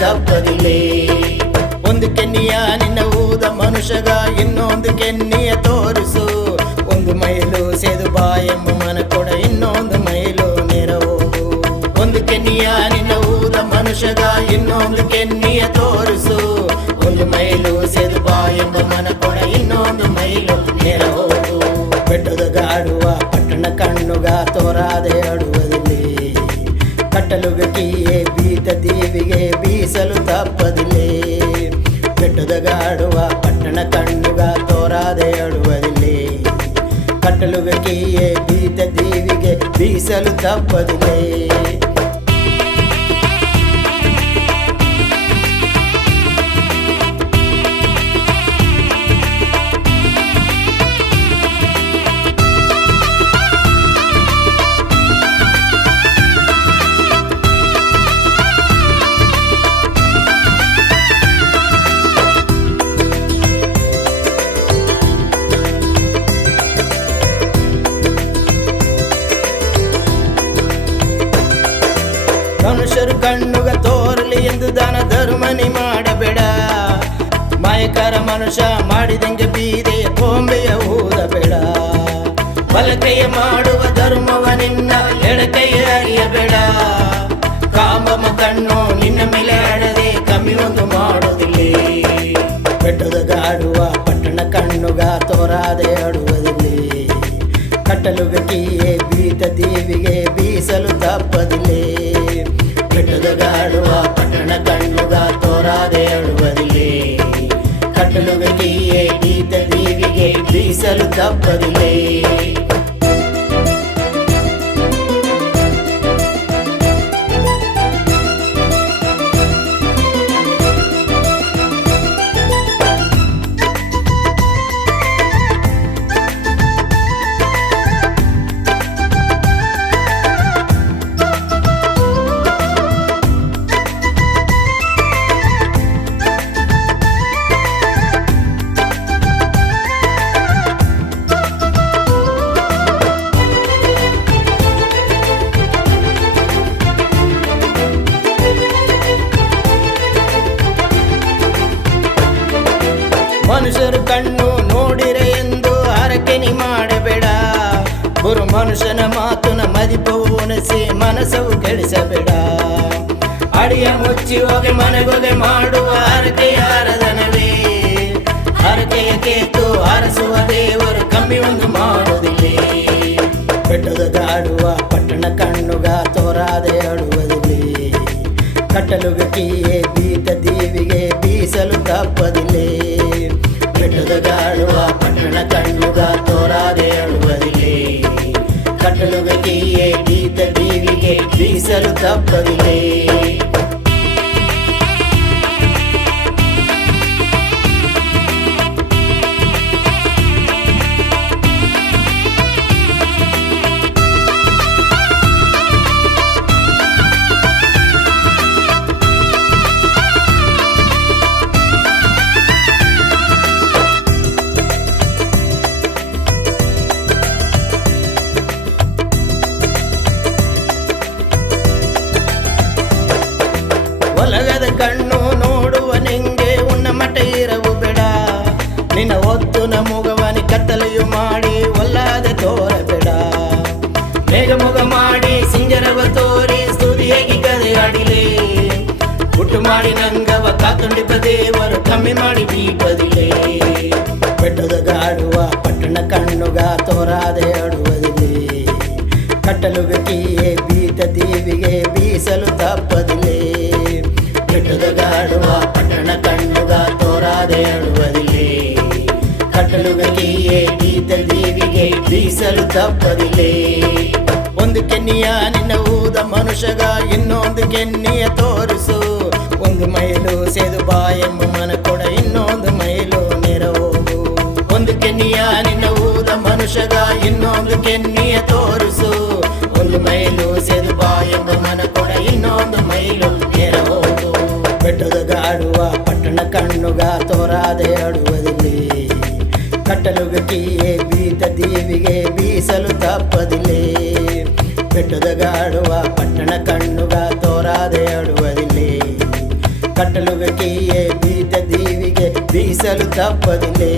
ತಪ್ಪದಿಲ್ಲೇ. ಒಂದು ಕೆನ್ನಿಯ ನಿನ್ನ ಊದ ಮನುಷ್ಯಗ ಇನ್ನೊಂದು ಕೆನ್ನಿಯ ತೋರಿಸು. ಒಂದು ಮೈಲು ಸೇದು ಬಾ ಎಂಬ ಮನ ಕೊಡ ಇನ್ನೊಂದು ಮೈಲು ನೇರ ಹೋಗು. ಒಂದು ಕೆನ್ನಿಯ ನಿನ್ನ ಊದ ಮನುಷ್ಯಗ ಇನ್ನೊಂದು ಕೆನ್ನಿಯ ತೋರಿಸು. ಒಂದು ಮೈಲು ಸೇದು ಬಾ ಎಂಬ ಮನ ಕೊಡ ಇನ್ನೊಂದು ಮೈಲು ನೇರ ಹೋಗು. ಬೆಟ್ಟದ ಗಾಡುವ ಪಟ್ಟಣ ಕಣ್ಣುಗ ತೋರಾದೆ ಅಡುವುದಿಲ್ಲಿ. ಕಟ್ಟಲುಗ ಕೀಯೇ ಬೀತ ದೀವಿಗೆ ಬೀಸಲು ತಪ್ಪದಿಲ್ಲೇ. ಬೆಟ್ಟದ ಗಾಡುವ ಪಟ್ಟಣ ಕಣ್ಣುಗ ತೋರಾದೆ ಅಡುವುದಿಲ್ಲಿ. ಕಟ್ಟಲುಗ ಕೀಯೇ ಬೀತ ದೀವಿಗೆ ಬೀಸಲು ತಪ್ಪದಿಲ್ಲೇ. ಮನುಷ್ಯರು ಕಣ್ಣುಗ ತೋರಲಿ ಎಂದು ದಾನ ಧರ್ಮನಿ ಮಾಡಬೇಡ. ಮಾಯಕಾರ ಮನುಷ್ಯ ಮಾಡಿದಂಗೆ ಬೀದೆಯ ಕೊಂಬೆಯ ಊದಬೇಡ. ಬಲಕೈಯ ಮಾಡುವ ಧರ್ಮವ ನಿನ್ನ ಎಡಕೈಯ ಅರಿಯಬೇಡ. ಕಾಮಮ ಕಣ್ಣು ನಿನ್ನ ಮೇಲೆ ಅಡದೆ ಕಮ್ಮಿ ಒಂದು ಮಾಡೋದಿಲ್ಲಿ. ಬೆಟ್ಟದ ಗಾಡುವ ಪಟ್ಟಣ ಕಣ್ಣುಗ ತೋರಾದೆ ಅಡುವುದಿಲ್ಲಿ. ಕಟ್ಟಲುಗ ಕೀಯೇ ಬೀತ ದೀವಿಗೆ ಬೀಸಲು ತಪ್ಪದಿಲ್ಲೇ. ಬೆಟ್ಟದ ಗಾಡುವ ಪಟ್ಟಣ ಕಣ್ಣುಗ ತೋರಾದೆ ಅಳುವುದಿಲ್ಲೇ. ಕಟ್ಟಲುಗ ಕೀಯೇ ಬೀತ ದೀವಿಗೆ ಬೀಸಲು ತಪ್ಪದಿಲ್ಲೇ. ಮನುಷ್ಯರು ಕಣ್ಣು ನೋಡಿರೆ ಎಂದು ಹರಕೆನಿ ಮಾಡಬೇಡ. ಗುರು ಮನುಷ್ಯನ ಮಾತುನ ಮದಿಪವು ಉಣಿಸಿ ಮನಸ್ಸವು ಕೆಡಿಸಬೇಡ. ಅಡಿಯ ಮುಚ್ಚಿ ಹೋಗಿ ಮನೆಗೊಗೆ ಮಾಡುವ ಹರಕೆಯ ಹರದನವೇ. ಹರಕೆಯ ಕೇತು ಹರಸುವ ದೇವರು ಕಮ್ಮಿ ಒಂದು ಮಾಡುವುದಿಲ್ಲೇ. ಬೆಟ್ಟದ ಗಾಡುವ ಪಟ್ಟಣ ಕಣ್ಣುಗ ತೋರಾದೆ ಅಡುವುದಿಲ್ಲೇ. ಕಟ್ಟಲುಗ ಕೀಯೇ ಬೀತ ದೀವಿಗೆ ಬೀಸಲು ತಪ್ಪದಿಲ್ಲೇ. ಬೆಟ್ಟದ ಗಾಡುವ ಪಟ್ಟಣ ಕಣ್ಣುಗ ತೋರಾದೆ ಅಳುವುದಿಲ್ಲೇ. ಕಟ್ಟಲುಗ ಕೀಯೇ ಬೀತ ದೀವಿಗೆ ಬೀಸಲು ತಪ್ಪದಿಲ್ಲೇ. ಒಲಗದ ಕಣ್ಣು ನೋಡುವ ನಿಂಗೆ ಉಣ್ಣ ಮಠ ಇರವು ಬೇಡ. ನಿನ್ನ ಒತ್ತು ನಮುಗವನಿ ಕತ್ತಲೆಯು ಮಾಡಿ ಒಲ್ಲಾದೆ ತೋರಬೇಡ. ಮೇಘ ಮುಗ ಮಾಡಿ ಸಿಂಜರವ ತೋರಿ ಸ್ತುತಿಯಾಗಿ ಕದೆ ಆಡಿಲೆ. ಹುಟ್ಟು ಮಾಡಿ ನಂಗವ ಕಾತುಂಡಿಪ ದೇವರು ಕಮ್ಮಿ ಮಾಡಿ ಬೀಪದಿಲೆ. ಬೆಟ್ಟದ ಗಾಡುವ ಪಟ್ಟಣ ಕಣ್ಣುಗ ತೋರಾದೆ ಅಡುವುದಿಲ್ಲೇ. ಕಟ್ಟಲುಗ ಕೀಯೇ ಬೀತ ದೀವಿಗೆ ಬೀಸಲು ತಪ್ಪದಿಲ್ಲೇ. ಬೆಟ್ಟದ ಗಾಡುವ ಪಟ್ಟಣ ಕಣ್ಣುಗ ತೋರಾದೆ ಅಳುವುದಿಲ್ಲೇ. ಕಟ್ಟಲುಗ ಕೀಯೇ ಬೀತ ದೀವಿಗೆ ಬೀಸಲು ತಪ್ಪದಿಲ್ಲೇ. ಒಂದು ಕೆನ್ನಿಯ ನಿನ್ನ ಊದ ಮನುಷ್ಯಗ ಇನ್ನೊಂದು ಕೆನ್ನಿಯ ತೋರಿಸು. ಒಂದು ಮೈಲು ಸೇದು ಬಾ ಎಂಬ ಮನ ಕೊಡ ಇನ್ನೊಂದು ಮೈಲು ನೇರ ಹೋಗು. ಒಂದು ಕೆನ್ನಿಯ ನಿನ್ನ ಊದ ಮನುಷ್ಯಗ ಇನ್ನೊಂದು ಕೆನ್ನಿಯ ತೋರಿಸು. ಒಂದು ಮೈಲು ಸೇದು ಬಾ ಎಂಬ ಮನ ಕೊಡ ಇನ್ನೊಂದು ಮೈಲು ನೇರ ಹೋಗು. ಬೆಟ್ಟದ ಗಾಡುವ ಪಟ್ಟಣ ಕಣ್ಣುಗ ತೋರಾದೆ ಅಡುವುದಿಲ್ಲೇ. ಕಟ್ಟಲುಗ ಕೀಯೇ ಬೀತ ದೀವಿಗೆ ಬೀಸಲು ತಪ್ಪದಿಲ್ಲೇ. ಬೆಟ್ಟದ ಗಾಡುವ ಪಟ್ಟಣ ಕಣ್ಣುಗ ತೋರಾದೆ ಅಡುವುದಿಲ್ಲೇ. ಗಂಟಲು ಗಟ್ಟಿಯೇ ಬೀಟ ದೀವಿಗೆ ಬೀಸಲು ತಪ್ಪದಿಲೆ